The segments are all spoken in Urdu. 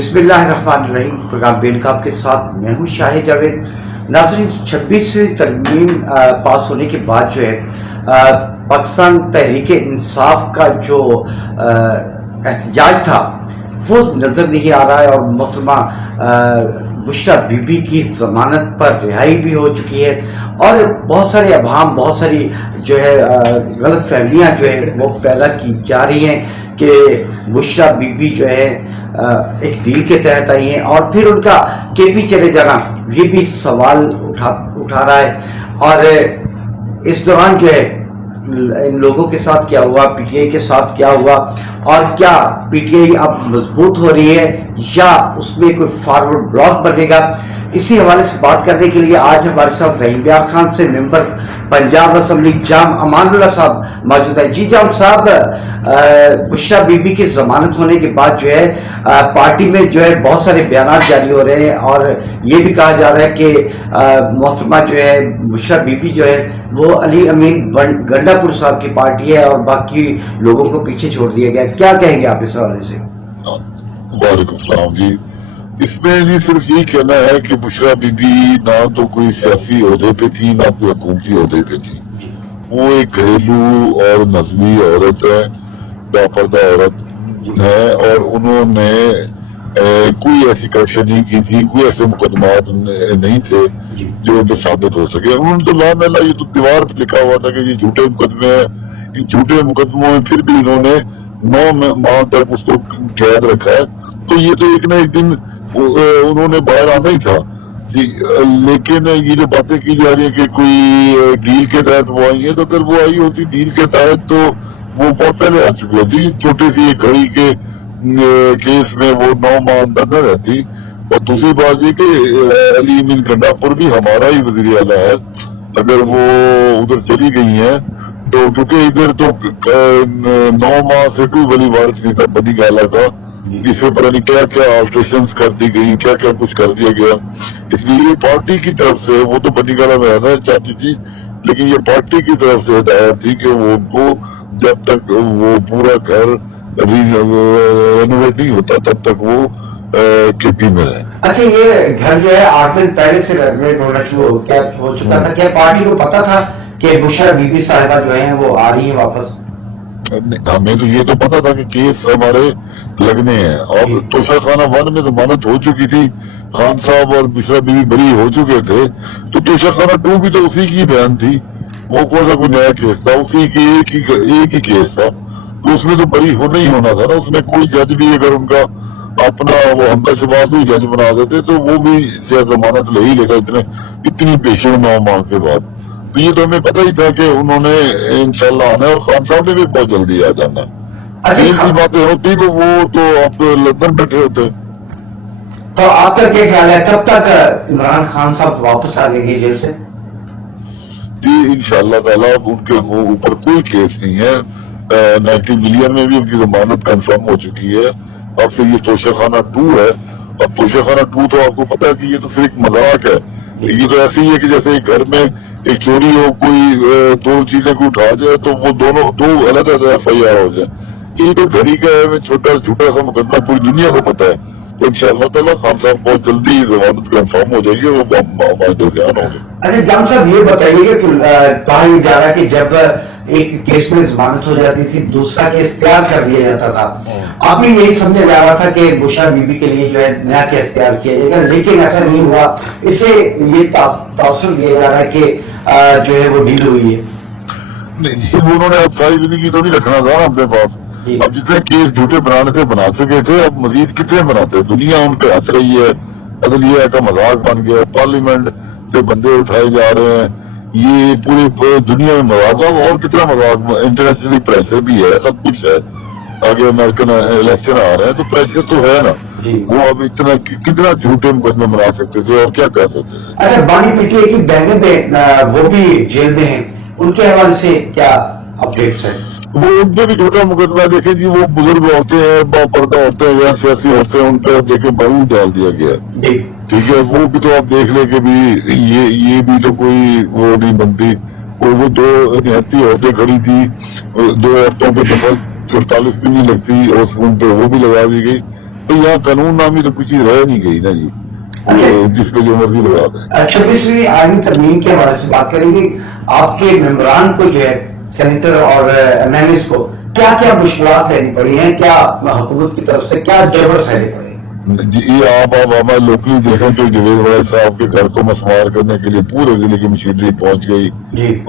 بسم اللہ الرحمن الرحیم. پروگرام بین کاپ کے ساتھ میں ہوں شاہد جاوید. ناظرین، 26ویں ترمیم پاس ہونے کے بعد جو ہے پاکستان تحریک انصاف کا جو احتجاج تھا وہ نظر نہیں آ رہا ہے، اور محترمہ بشریٰ بی بی کی ضمانت پر رہائی بھی ہو چکی ہے، اور بہت سارے ابہام، بہت ساری جو ہے غلط فہمیاں جو ہے وہ پیدا کی جا رہی ہیں کہ بشریٰ بی بی جو ہے ایک ڈیل کے تحت آئی ہیں، اور پھر ان کا کے پی چلے جانا یہ بھی سوال اٹھا رہا ہے. اور اس دوران جو ہے ان لوگوں کے ساتھ کیا ہوا، پی ٹی آئی کے ساتھ کیا ہوا، اور کیا پی ٹی آئی اب مضبوط ہو رہی ہے یا اس میں کوئی فارورڈ بلاک بنے گا، اسی حوالے سے بات کرنے کے لیے آج ہمارے ساتھ رحیم بیار خان سے ممبر پنجاب اسمبلی جام امان اللہ صاحب موجود ہے. جی جام صاحب، بشریٰ بی بی کی ضمانت ہونے کے بعد جو ہے پارٹی میں جو ہے بہت سارے بیانات جاری ہو رہے ہیں، اور یہ بھی کہا جا رہا ہے کہ محترمہ جو ہے بشریٰ بی بی جو ہے وہ علی امین گنڈا پور صاحب کی پارٹی ہے اور باقی لوگوں کو پیچھے چھوڑ دیا گیا. کیا کہیں گے آپ اس حوالے سے؟ وعلیکم السلام جی. اس میں جی صرف یہی کہنا ہے کہ بشریٰ بی بی نہ تو کوئی سیاسی عہدے پہ تھی نہ کوئی حکومتی عہدے پہ تھی. وہ ایک گھریلو اور نظمی عورت ہے، باپردہ عورت ہے، اور انہوں نے کوئی ایسی کرپشن نہیں کی تھی، کوئی ایسے مقدمات نہیں تھے جو ان پہ ثابت ہو سکے. انہوں نے تو لا یہ تو دیوار پہ لکھا ہوا تھا کہ یہ جھوٹے مقدمے ہیں. ان جھوٹے مقدموں میں پھر بھی انہوں نے 9 ماہ تک اس کو قید رکھا ہے. تو یہ تو ایک نہ ایک دن انہوں نے باہر آنا ہی تھا جی. لیکن یہ جو باتیں کی جا رہی ہیں کہ کوئی ڈیل کے تحت وہ آئی ہیں، تو اگر وہ آئی ہوتی ڈیل کے تحت تو وہ بہت پہلے آ چکے ہوتی. چھوٹی سی ایک گھڑی کے کیس میں وہ 9 ماہ اندر نہ رہتی. اور دوسری بات یہ کہ علی امین گنڈا پور بھی ہمارا ہی وزیر اعلیٰ ہے. اگر وہ ادھر چلی گئی ہیں تو کیونکہ ادھر تو 9 ماہ سے کوئی ولی وارث نہیں تھا بنی گالہ کا، جس میں پتہ نہیں کیا کیا آلٹریشنز کر دی گئی، کیا کیا کچھ کر دیا گیا. اس لیے پارٹی کی طرف سے وہ تو بنی گالہ میں رہنا چاہتی تھی، لیکن یہ پارٹی کی طرف سے ہدایت تھی کہ وہ ان کو جب تک وہ پورا گھر رینوویٹ نہیں ہوتا تب تک وہ کے پی میں رہے. اچھا، یہ گھر جو ہے 8 دن پہلے سے رینوویٹ ہونا ہو چکا تھا. کیا پارٹی کو پتا تھا کہ بشریٰ بی بی صاحبہ جو ہیں وہ آ رہی ہیں واپس؟ ہمیں تو یہ تو پتا تھا کہ کیس ہمارے لگنے ہیں، اور توشہ خانہ 1 میں ضمانت ہو چکی تھی، خان صاحب اور بشریٰ بی بی بری ہو چکے تھے. تو توشہ خانہ 2 بھی تو اسی کی بیان تھی. وہ کون سا کوئی نیا کیس تھا؟ اسی کی ایک ہی کیس تھا. تو اس میں تو بری ہونا ہی ہونا تھا نا. اس میں کوئی جج بھی اگر ان کا اپنا وہ حمدہ شباز بھی جج بنا دیتے تو وہ بھی ضمانت لے ہی لیتا اتنی پیشے 9 ماہ کے بعد. تو یہ تو ہمیں پتہ ہی تھا کہ انہوں نے انشاءاللہ آنا ہے، اور خان صاحب نے بھی بہت جلدی آ جانا. دین کی باتیں ہوتی تو وہ تو اب لندن بیٹھے ہوتے. تو آپ کا کیا خیال ہے کب تک عمران خان صاحب واپس آ جائیں گے جیل سے؟ جی انشاءاللہ تعالیٰ ان کے اوپر کوئی کیس نہیں ہے. 90 ملین میں بھی ان کی ضمانت کنفرم ہو چکی ہے. اب سے یہ توشہ خانہ 2 ہے. اب توشہ خانہ 2 تو آپ کو پتا ہے کہ یہ تو صرف ایک مذاق ہے. یہ تو ایسے ہی ہے کہ جیسے ایک گھر میں ایک چوری ہو، کوئی 2 چیزیں کو اٹھا جائے تو وہ دو الگ الگ ایف آئی آر ہو جائے. یہ تو گھڑی کا ہے، چھوٹا سا مقدمہ پوری دنیا کو پتا ہے. تو انشاءاللہ تعالیٰ خان صاحب بہت جلدی ضمانت کنفرم ہو جائے گی، وہ ہمارے درمیان ہوں گے. اچھا جام صاحب، یہ بتائیے کہ کہا یہ جا رہا ہے کہ جب ایک کیس میں ضمانت ہو جاتی تھی دوسرا کیس تیار کر دیا جاتا تھا. آپ نے یہی سمجھا جا رہا تھا کہ بشریٰ بی بی کے لیے جو ہے نیا کیس تیار کیا جائے گا، لیکن ایسا نہیں ہوا. اس سے یہ تاثر دیا جا رہا ہے کہ جو ہے وہ ڈیل ہوئی ہے. نہیں، انہوں نے اب ساری زندگی تو نہیں رکھنا تھا اپنے پاس. اب جتنے کیس جھوٹے بنانے تھے بنا چکے تھے، اب مزید کتنے بناتے؟ دنیا ان پہ ہنس رہی ہے، عدلیہ کا مذاق بن گیا، پارلیمنٹ سے بندے اٹھائے جا رہے ہیں. یہ پوری دنیا میں مذاق ہے، اور کتنا مذاق. انٹرنیشنلی پریشر بھی ہے، سب کچھ ہے. آگے امریکن الیکشن آ رہے ہیں تو پریشر تو ہے نا. وہ اب اتنا کتنا جھوٹے مقدمے بنا سکتے تھے اور کیا کہہ سکتے تھے. اچھا، بانی پی ٹی آئی کی بہنیں وہ بھی جیل میں ہیں، ان کے حوالے سے کیا اپڈیٹس ہیں؟ وہ ان پہ بھی چھوٹا مقدمہ دیکھیں جی. وہ بزرگ عورتیں ہیں، باپردہ عورتیں ہیں، غیر سیاسی عورتیں، ان پہ دیکھیں بہو ڈال دیا گیا. ٹھیک ہے، وہ بھی تو آپ دیکھ لیں کہ بھی یہ بھی تو کوئی وہ نہیں بنتی. وہ 2 نہایتی عورتیں کھڑی تھی، 2 عورتوں پہ دفعہ 48 بھی نہیں لگتی، اور ان پہ وہ بھی لگا دی گئی. تو یہاں قانون نامی تو کچھ چیز رہ نہیں گئی نا جی، جس پہ جو مرضی لگا دیں۔ 26ویں آئینی ترمیم کے حوالے سے بات کریں گے، آپ کے ممبران کو جو ہے سینیٹر اور ایم ایل ایز کو کیا کیا مشکلات سہنی پڑی ہیں، کیا حکومت کی طرف سے کیا جبر سہنے پڑے؟ جی آپ ہمارے لوکلی دیکھیں تو جوید وڑے صاحب کے گھر کو مسمار کرنے کے لیے پورے ضلع کی مشینری پہنچ گئی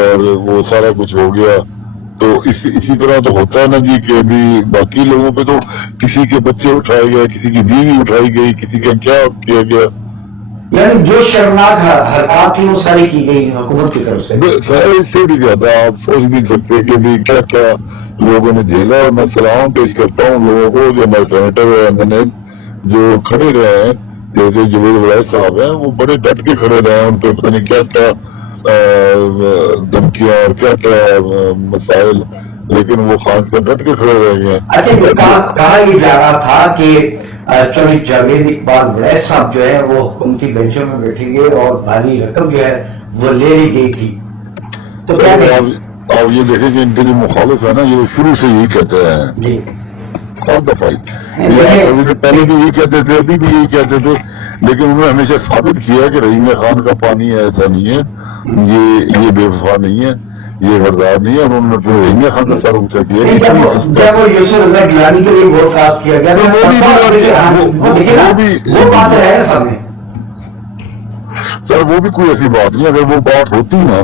اور وہ سارا کچھ ہو گیا۔ تو اسی طرح تو ہوتا ہے نا جی کہ ابھی باقی لوگوں پہ تو کسی کے بچے اٹھائے گئے، کسی کی بیوی اٹھائی گئی، کسی کا کیا کیا گیا، یعنی جو شرمناک حرکات تھی وہ ساری کی گئی حکومت کی طرف سے۔ اس سے بھی زیادہ آپ سوچ بھی سکتے کہ بھی کیا کیا لوگوں نے جھیلا۔ اور میں سلام پیش کرتا ہوں لوگوں کو جو ہمارے سینیٹر اور ایم ایل اے جو کھڑے رہے ہیں، جیسے جوید وڑائے صاحب ہیں، وہ بڑے ڈٹ کے کھڑے رہے ہیں، ان پہ پتہ نہیں کیا کیا دھمکیاں اور کیا کیا مسائل، لیکن وہ خان سے ڈٹ کے کھڑے رہ گئے۔ اچھا یہ کہا یہ جا رہا تھا کہ چودھری جاوید اقبال وڑائے صاحب جو ہے وہ حکومتی بینچوں میں بیٹھے گئے اور بھاری رقم جو ہے وہ لے لی گئی تھی، تو کیا آپ یہ دیکھیں کہ ان کے جو مخالف ہے نا یہ شروع سے یہی کہتے ہیں جی ہر دفعہ سبھی سے پہلے بھی یہی کہتے تھے، ابھی بھی یہی کہتے تھے، لیکن انہوں نے ہمیشہ ثابت کیا کہ رحیم خان کا پانی ایسا نہیں ہے، یہ بے وفا نہیں ہے، یہ غدار نہیں ہے۔ انہوں نے رحیم خان کا سر اونچا کیا کہ جب وہ یوسف رضا گیلانی کے لیے بہت خاص کیا گیا وہ بات ہے سامنے سر، وہ بھی کوئی ایسی بات نہیں۔ اگر وہ بات ہوتی نا،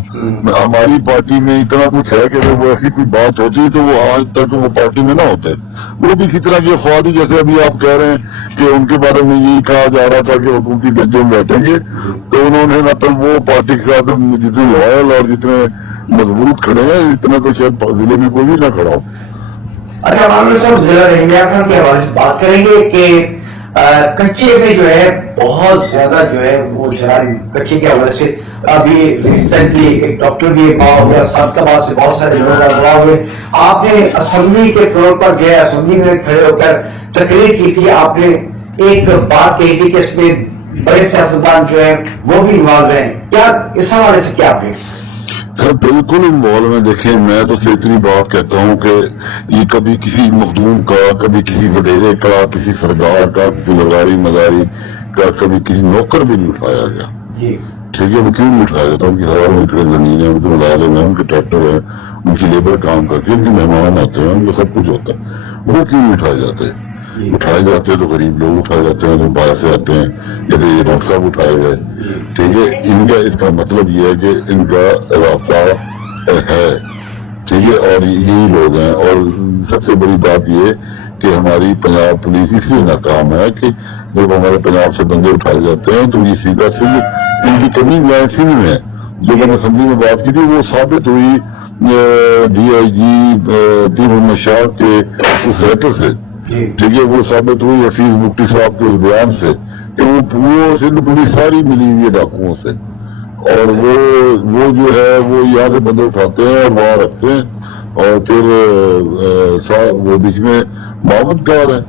ہماری پارٹی میں اتنا کچھ ہے کہ اگر وہ ایسی کوئی بات ہوتی تو وہ آج تک وہ پارٹی میں نہ ہوتے۔ وہ بھی اسی طرح کی افواہ تھی، جیسے ابھی آپ کہہ رہے ہیں کہ ان کے بارے میں یہی کہا جا رہا تھا کہ حکومتی بینچوں میں بیٹھیں گے، تو انہوں نے نہ تو وہ پارٹی کے ساتھ جتنے لوائل اور جتنے مضبوط کھڑے ہیں، اتنا تو شاید ضلع میں کوئی بھی نہ کھڑا ہو۔ اچھا معاملہ صاحب ضلع رحیمیہ خان کے حوالے سے بات کریں گے کہ کچے میں جو ہے بہت زیادہ جو ہے وہ جرائم کچے کے حوالے سے ابھی ریسنٹلی ایک ڈاکٹر بھی اغوا ہو گیا، سابقہ سے بہت سارے لوگ اغوا ہوئے۔ آپ نے اسمبلی کے فلور پر گئے، اسمبلی میں کھڑے ہو کر تقریر کی تھی، آپ نے ایک بات کہی تھی کہ اس میں بڑے سیاستدان جو ہیں وہ بھی انوالو ہیں، کیا اس حوالے سے کیا آپ نے؟ سر بالکل انوالو میں دیکھیں، میں تو سے اتنی بات کہتا ہوں کہ یہ کبھی کسی مخدوم کا، کبھی کسی وڈیرے کا، کسی سردار کا، کسی لغاری مداری کا، کبھی کسی نوکر بھی نہیں اٹھایا گیا۔ ٹھیک ہے، وہ کیوں نہیں اٹھایا جاتا؟ ان کی ہزاروں ایکڑ زمین ہے، ان کے ملازم ہیں، ان کے ٹریکٹر ہیں، ان کی لیبر کام کرتی ہے، ان کے مہمان آتے ہیں، ان کو سب کچھ ہوتا ہے، وہ کیوں نہیں اٹھائے جاتے؟ اٹھائے جاتے تو غریب لوگ اٹھائے جاتے ہیں، جو باہر سے آتے ہیں، جیسے یہ ڈاکٹر صاحب اٹھائے گئے۔ ٹھیک ہے، ان کا اس کا مطلب یہ ہے کہ ان کا رابطہ ہے، ٹھیک ہے، اور یہی لوگ ہیں۔ اور سب سے بڑی بات یہ کہ ہماری پنجاب پولیس اس لیے ناکام ہے کہ جب ہمارے پنجاب سے بندے اٹھائے جاتے ہیں تو یہ سیدھا ان کی کمی ویسی میں ہے۔ جو میں نے اسمبلی میں بات کی تھی وہ ثابت ہوئی ڈی آئی جی پی محمد شاہ کے اس لیٹر سے، ٹھیک ہے، وہ ثابت ہوئی حفیظ مفتی صاحب کے اس بیان سے کہ وہ سندھ پولیس ساری ملی ہوئی ہے ڈاکوؤں سے، اور وہ جو ہے وہ یہاں سے بندے اٹھاتے ہیں اور وہاں رکھتے ہیں، اور پھر وہ بیچ میں معاون کار ہے۔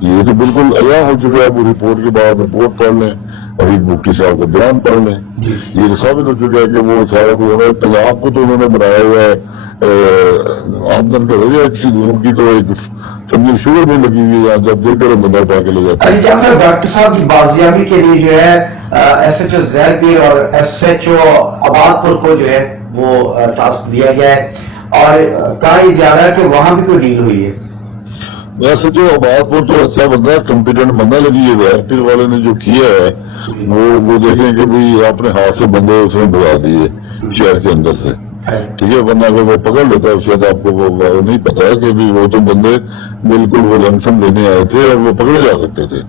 یہ تو بالکل عیاں ہو چکا ہے، وہ رپورٹ کے بعد رپورٹ پڑھ لیں، حفیظ مفتی صاحب کا بیان پڑھ لیں، یہ تو ثابت ہو چکا ہے کہ وہ سارا کچھ پنجاب کو تو انہوں نے بنایا ہوا ہے آمدن کا ذریعہ، ان کی تو ایک سمجھے شوگر میں لگی ہوئی ہے، جب دیکھ کر بندہ اٹھا کے لے جاتا ہے۔ ڈاکٹر صاحب کی بازیابی کے لیے جو ہے ایس ایچ او زہر پیر اور ایس ایچ او آباد پور کو جو ہے وہ ٹاسک دیا گیا ہے، اور کہا یہ جا رہا ہے کہ وہاں بھی کوئی ڈیل ہوئی ہے۔ ویسے جو آباد پور تو اچھا بندہ ہے، کمپیٹنٹ بندہ، لیکن یہ زہر پیر والے نے جو کیا ہے وہ دیکھیں کہ بھائی اپنے ہاتھ سے بندے اس نے بھگا دیے شہر کے اندر سے، ٹھیک ہے، ورنہ اگر وہ پکڑ لیتا ہے شاید آپ کو وہ نہیں پتا ہے کہ وہ تو بندے بالکل وہ رنسم لینے آئے تھے اور وہ پکڑے جا سکتے تھے،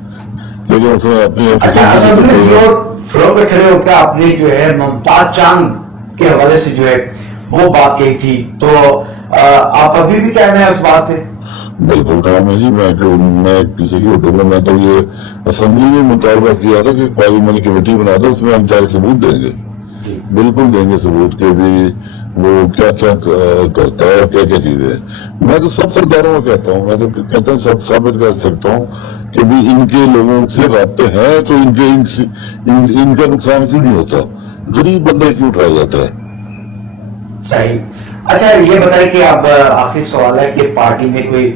لیکن اس نے اپنی فلور پہ کھڑے ہو کے آپ نے جو ہے ممتاز چاند کے حوالے سے جو ہے وہ بات کہی تھی، تو آپ ابھی بھی کہنا ہے اس بات پہ؟ بالکل کام ہے جی، میں پیچھے کی ہوٹل میں تو یہ اسمبلی میں مطالبہ کیا تھا کہ پارلیمانی کمیٹی بنا دو، اس میں ہم سارے ثبوت دیں گے، بالکل دیں گے ثبوت کے بھی وہ کیا کیا کرتا ہے، کیا کیا چیزیں۔ میں تو سب سرداروں کو کہتا ہوں، میں تو کہتا ہوں سب ثابت کر سکتا ہوں کہ بھی ان کے لوگوں سے رابطے ہیں تو ان کا نقصان کیوں نہیں ہوتا، غریب بندہ کیوں اٹھایا جاتا ہے۔ صحیح۔ اچھا یہ بتائیں کہ اب آخری سوال ہے کہ پارٹی میں کوئی